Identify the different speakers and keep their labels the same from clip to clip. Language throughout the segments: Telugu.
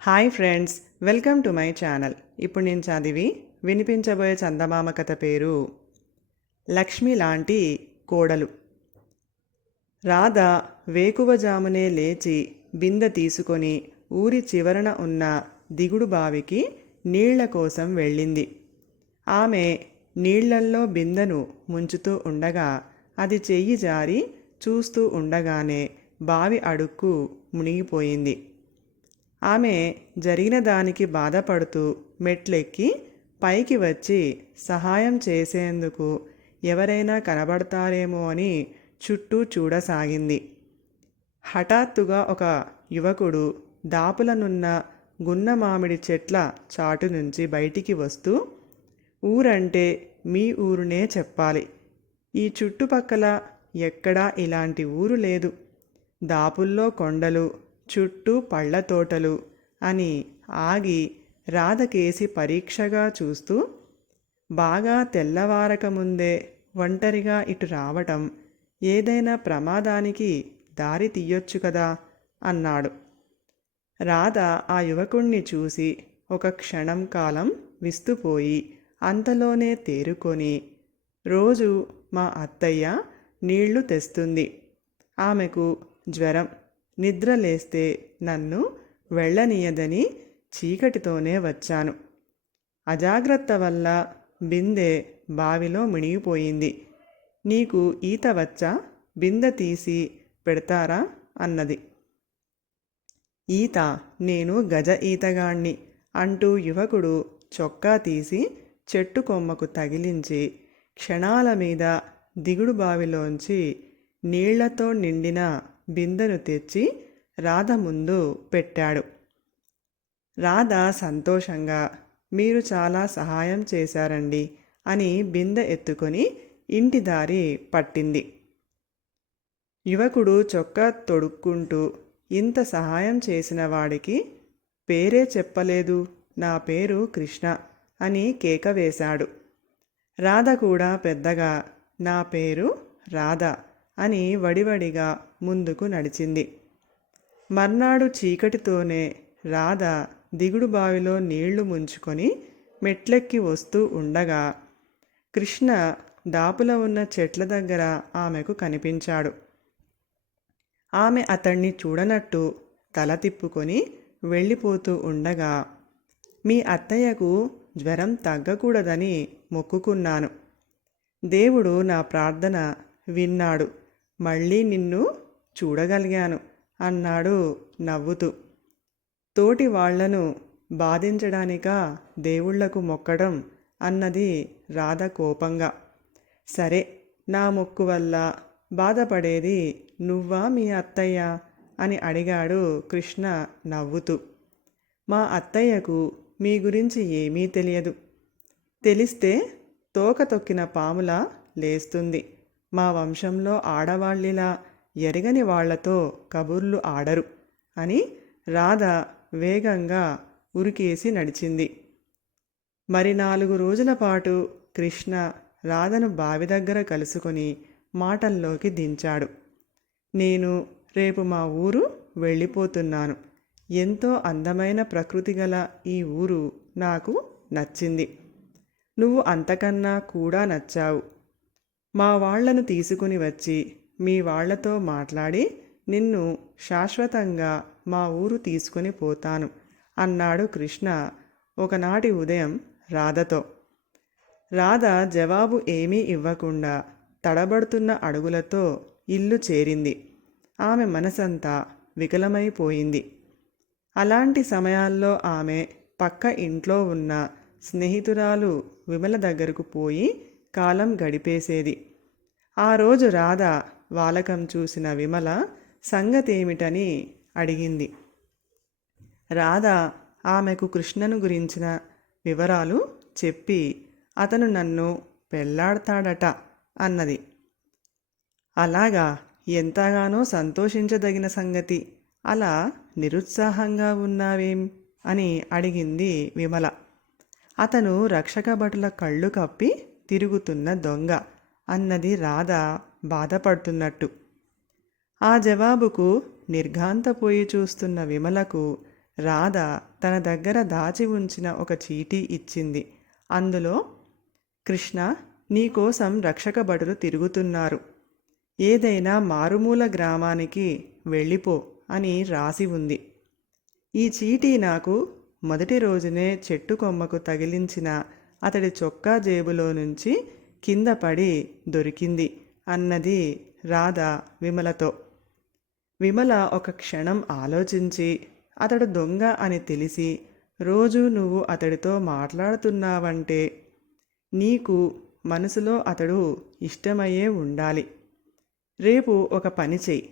Speaker 1: Hi friends welcome to my channel. ఇప్పుడు నేను చదివి వినిపించబోయే చందమామ కథ పేరు లక్ష్మి లాంటి కోడలు. రాధ వేకువజామునే లేచి బిందె తీసుకొని ఊరి చివరన ఉన్న దిగుడు బావికి నీళ్ళ కోసం వెళ్ళింది. ఆమె నీళ్ళల్లో బిందెను ముంచుతూ ఉండగా అది చెయ్యి జారి చూస్తూ ఉండగానే బావి అడుక్కు మునిగిపోయింది. ఆమె జరిగిన దానికి బాధపడుతూ మెట్లెక్కి పైకి వచ్చి సహాయం చేసేందుకు ఎవరైనా కనబడతారేమో అని చుట్టూ చూడసాగింది. హఠాత్తుగా ఒక యువకుడు దాపులనున్న గున్న మామిడి చెట్ల చాటు నుంచి బయటికి వస్తూ ఊరంటే మీ ఊరునే చెప్పాలి. ఈ చుట్టుపక్కల ఎక్కడా ఇలాంటి ఊరు లేదు. దాపుల్లో కొండలు చుట్టూ పళ్ళ తోటలు అని ఆగి రాధకేసి పరీక్షగా చూస్తూ బాగా తెల్లవారకముందే ఒంటరిగా ఇటు రావటం ఏదైనా ప్రమాదానికి దారి తీయొచ్చు కదా అన్నాడు. రాధ ఆ యువకుణ్ణి చూసి ఒక క్షణం కాలం విస్తుపోయి అంతలోనే తేరుకొని రోజు మా అత్తయ్య నీళ్ళు తెస్తుంది. ఆమెకు జ్వరం. నిద్ర లేస్తే నన్ను వెళ్ళనీయదని చీకటితోనే వచ్చాను. అజాగ్రత్త వల్ల బిందె బావిలో మునిగిపోయింది. నీకు ఈత వచ్చా? బిందె తీసి పెడతారా? అన్నది. ఈత నేను గజ ఈతగాణ్ణి అంటూ యువకుడు చొక్కా తీసి చెట్టు కొమ్మకు తగిలించి క్షణాల మీద దిగుడు బావిలోంచి నీళ్ళతో నిండిన బిందెను తెచ్చి రాధ ముందు పెట్టాడు. రాధ సంతోషంగా మీరు చాలా సహాయం చేశారండి అని బిందె ఎత్తుకొని ఇంటి దారి పట్టింది. యువకుడు చొక్కా తొడుక్కుంటూ ఇంత సహాయం చేసిన వాడికి పేరే చెప్పలేదు నా పేరు కృష్ణ అని కేక వేశాడు. రాధ కూడా పెద్దగా నా పేరు రాధ అని వడివడిగా ముందుకు నడిచింది. మర్నాడు చీకటితోనే రాధ దిగుడు బావిలో నీళ్ళు ముంచుకొని మెట్లెక్కి వస్తూ ఉండగా కృష్ణ దాపుల ఉన్న చెట్ల దగ్గర ఆమెకు కనిపించాడు. ఆమె అతణ్ణి చూడనట్టు తల తిప్పుకొని వెళ్ళిపోతూ ఉండగా మీ అత్తయ్యకు జ్వరం తగ్గకూడదని మొక్కుకున్నాను. దేవుడు నా ప్రార్థన విన్నాడు. మళ్ళీ నిన్ను చూడగలిగాను అన్నాడు నవ్వుతూ. తోటి వాళ్ళను బాధించడానికా దేవుళ్ళకు మొక్కడం అన్నది రాధ కోపంగా. సరే నా మొక్కు వల్ల బాధపడేది నువ్వా మీ అత్తయ్య? అని అడిగాడు కృష్ణ నవ్వుతూ. మా అత్తయ్యకు మీ గురించి ఏమీ తెలియదు. తెలిస్తే తోక తొక్కిన పాములా లేస్తుంది. మా వంశంలో ఆడవాళ్ళిలా ఎరగని వాళ్ళతో కబుర్లు ఆడరు అని రాధ వేగంగా ఉరికేసి నడిచింది. మరి నాలుగు రోజుల పాటు కృష్ణ రాధను బావి దగ్గర కలుసుకొని మాటల్లోకి దించాడు. నేను రేపు మా ఊరు వెళ్ళిపోతున్నాను. ఎంతో అందమైన ప్రకృతి గల ఈ ఊరు నాకు నచ్చింది. నువ్వు అంతకన్నా కూడా నచ్చావు. మా వాళ్ళను తీసుకుని వచ్చి మీ వాళ్ళతో మాట్లాడి నిన్ను శాశ్వతంగా మా ఊరు తీసుకుని పోతాను అన్నాడు కృష్ణ ఒకనాటి ఉదయం రాధతో. రాధ జవాబు ఏమీ ఇవ్వకుండా తడబడుతున్న అడుగులతో ఇల్లు చేరింది. ఆమె మనసంతా వికలమైపోయింది. అలాంటి సమయాల్లో ఆమె పక్క ఇంట్లో ఉన్న స్నేహితురాలు విమల దగ్గరకు పోయి కాలం గడిపేసేది. ఆ రోజు రాధ వాలకం చూసిన విమల సంగతేమిటని అడిగింది. రాధ ఆమెకు కృష్ణను గురించిన వివరాలు చెప్పి అతను నన్ను పెళ్ళాడతాడట అన్నది. అలాగా ఎంతగానో సంతోషించదగిన సంగతి. అలా నిరుత్సాహంగా ఉన్నావేం? అని అడిగింది విమల. అతను రక్షక భటుల కళ్ళు కప్పి తిరుగుతున్న దొంగ అన్నది రాధ బాధపడుతున్నట్టు. ఆ జవాబుకు నిర్ఘాంతపోయి చూస్తున్న విమలకు రాధ తన దగ్గర దాచి ఉంచిన ఒక చీటీ ఇచ్చింది. అందులో కృష్ణ నీకోసం రక్షక భటులు తిరుగుతున్నారు. ఏదైనా మారుమూల గ్రామానికి వెళ్ళిపో అని రాసి ఉంది. ఈ చీటీ నాకు మొదటి రోజునే చెట్టు కొమ్మకు తగిలించిన అతడి చొక్కా జేబులో నుంచి కింద పడి దొరికింది అన్నది రాధ విమలతో. విమల ఒక క్షణం ఆలోచించి అతడు దొంగ అని తెలిసి రోజు నువ్వు అతడితో మాట్లాడుతున్నావంటే నీకు మనసులో అతడు ఇష్టమయ్యే ఉండాలి. రేపు ఒక పని చెయ్యి.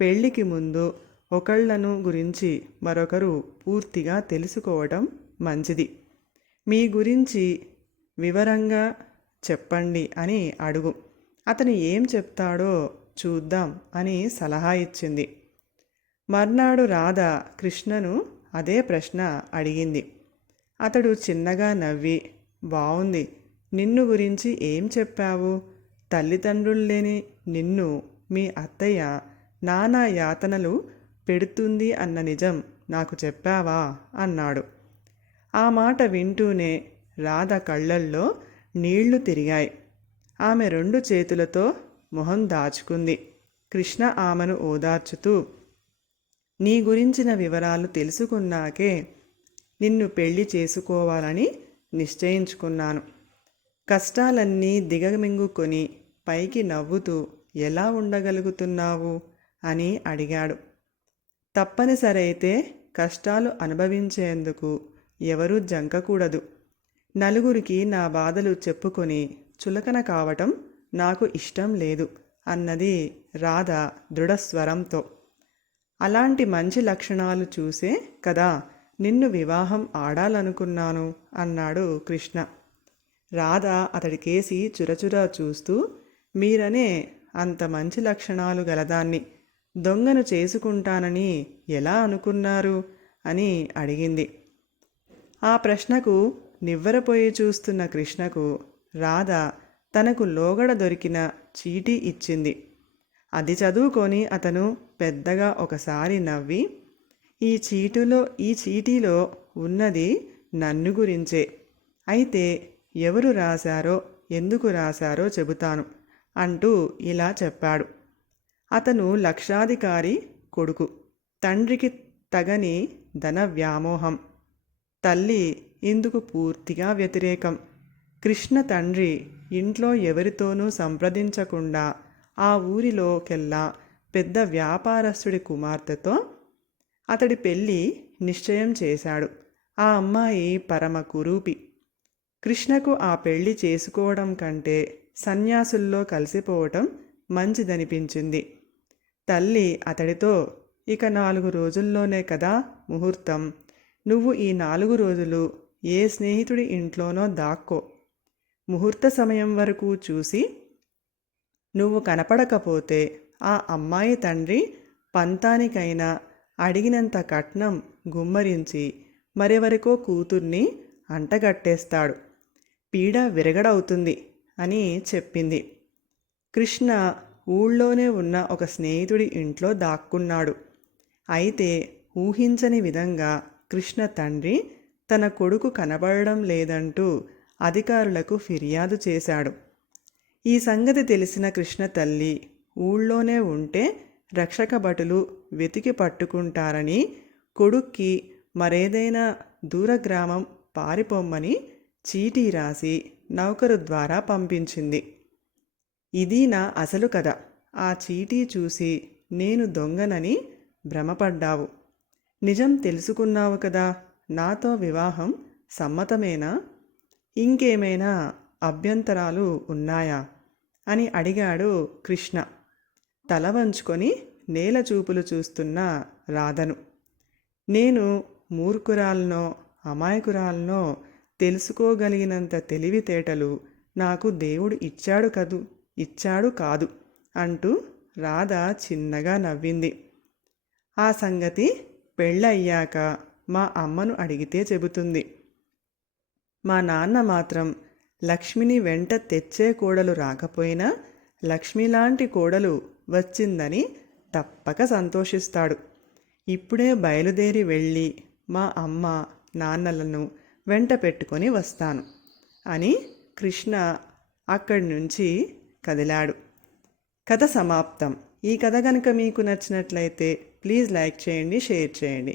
Speaker 1: పెళ్ళికి ముందు ఒకళ్ళను గురించి మరొకరు పూర్తిగా తెలుసుకోవటం మంచిది. మీ గురించి వివరంగా చెప్పండి అని అడుగు. అతను ఏం చెప్తాడో చూద్దాం అని సలహా ఇచ్చింది. మర్నాడు రాధ కృష్ణను అదే ప్రశ్న అడిగింది. అతడు చిన్నగా నవ్వి బావుంది. నిన్ను గురించి ఏం చెప్పావు? తల్లిదండ్రులు లేని నిన్ను మీ అత్తయ్య నానా యాతనలు పెడుతుంది అన్న నిజం నాకు చెప్పావా? అన్నాడు. ఆ మాట వింటూనే రాధ కళ్ళల్లో నీళ్ళు తిరిగాయి. ఆమె రెండు చేతులతో మొహం దాచుకుంది. కృష్ణ ఆమెను ఓదార్చుతూ నీ గురించిన వివరాలు తెలుసుకున్నాకే నిన్ను పెళ్ళి చేసుకోవాలని నిశ్చయించుకున్నాను. కష్టాలన్నీ దిగమింగుకొని పైకి నవ్వుతూ ఎలా ఉండగలుగుతున్నావు అని అడిగాడు. తప్పనిసరైతే కష్టాలు అనుభవించేందుకు ఎవరూ జంకకూడదు. నలుగురికి నా బాధలు చెప్పుకొని చులకన కావటం నాకు ఇష్టం లేదు అన్నది రాధ దృఢస్వరంతో. అలాంటి మంచి లక్షణాలు చూసే కదా నిన్ను వివాహం ఆడాలనుకున్నాను అన్నాడు కృష్ణ. రాధ అతడికేసి చురచురా చూస్తూ మీరనే అంత మంచి లక్షణాలు గలదాన్ని దొంగను చేసుకుంటానని ఎలా అనుకున్నారు? అని అడిగింది. ఆ ప్రశ్నకు నివ్వెరపోయి చూస్తున్న కృష్ణకు రాధ తనకు లోగడ దొరికిన చీటీ ఇచ్చింది. అది చదువుకొని అతను పెద్దగా ఒకసారి నవ్వి ఈ చీటులో ఈ చీటీలో ఉన్నది నన్ను గురించే. అయితే ఎవరు రాశారో ఎందుకు రాశారో చెబుతాను అంటూ ఇలా చెప్పాడు. అతను లక్షాధికారి కొడుకు. తండ్రికి తగని ధన వ్యామోహం. తల్లి ఇందుకు పూర్తిగా వ్యతిరేకం. కృష్ణ తండ్రి ఇంట్లో ఎవరితోనూ సంప్రదించకుండా ఆ ఊరిలోకెల్లా పెద్ద వ్యాపారస్తుడి కుమార్తెతో అతడి పెళ్ళి నిశ్చయం చేశాడు. ఆ అమ్మాయి పరమ కురూపి. కృష్ణకు ఆ పెళ్ళి చేసుకోవడం కంటే సన్యాసుల్లో కలిసిపోవటం మంచిదనిపించింది. తల్లి అతడితో ఇక నాలుగు రోజుల్లోనే కదా ముహూర్తం. నువ్వు ఈ నాలుగు రోజులు ఏ స్నేహితుడి ఇంట్లోనో దాక్కో. ముహూర్త సమయం వరకు చూసి నువ్వు కనపడకపోతే ఆ అమ్మాయి తండ్రి పంతానికైనా అడిగినంత కట్నం గుమ్మరించి మరెవరికో కూతుర్ని అంటగట్టేస్తాడు. పీడ విరగడవుతుంది అని చెప్పింది. కృష్ణ ఊళ్ళోనే ఉన్న ఒక స్నేహితుడి ఇంట్లో దాక్కున్నాడు. అయితే ఊహించని విధంగా కృష్ణ తండ్రి తన కొడుకు కనబడడం లేదంటూ అధికారులకు ఫిర్యాదు చేశాడు. ఈ సంగతి తెలిసిన కృష్ణ తల్లి ఊళ్ళోనే ఉంటే రక్షక భటులు వెతికి పట్టుకుంటారని కొడుక్కి మరేదైనా దూరగ్రామం పారిపోమ్మని చీటీ రాసి నౌకరు ద్వారా పంపించింది. ఇది నా అసలు కథ. ఆ చీటీ చూసి నేను దొంగనని భ్రమపడ్డావు. నిజం తెలుసుకున్నావు కదా? నాతో వివాహం సమ్మతమేనా? ఇంకేమైనా అభ్యంతరాలు ఉన్నాయా? అని అడిగాడు కృష్ణ. తల వంచుకొని నేల చూపులు చూస్తున్న రాధను. నేను మూర్ఖురాలనో అమాయకురాలనో తెలుసుకోగలిగినంత తెలివితేటలు నాకు దేవుడు ఇచ్చాడు కదు ఇచ్చాడు కాదు అంటూ రాధ చిన్నగా నవ్వింది. ఆ సంగతి పెళ్ళయ్యాక మా అమ్మను అడిగితే చెబుతుంది. మా నాన్న మాత్రం లక్ష్మిని వెంట తెచ్చే కోడలు రాకపోయినా లక్ష్మి లాంటి కోడలు వచ్చిందని తప్పక సంతోషిస్తాడు. ఇప్పుడే బయలుదేరి వెళ్ళి మా అమ్మ నాన్నలను వెంట పెట్టుకొని వస్తాను అని కృష్ణ అక్కడి నుంచి కదిలాడు. కథ సమాప్తం. ఈ కథ కనుక మీకు నచ్చినట్లయితే ప్లీజ్ లైక్ చేయండి షేర్ చేయండి.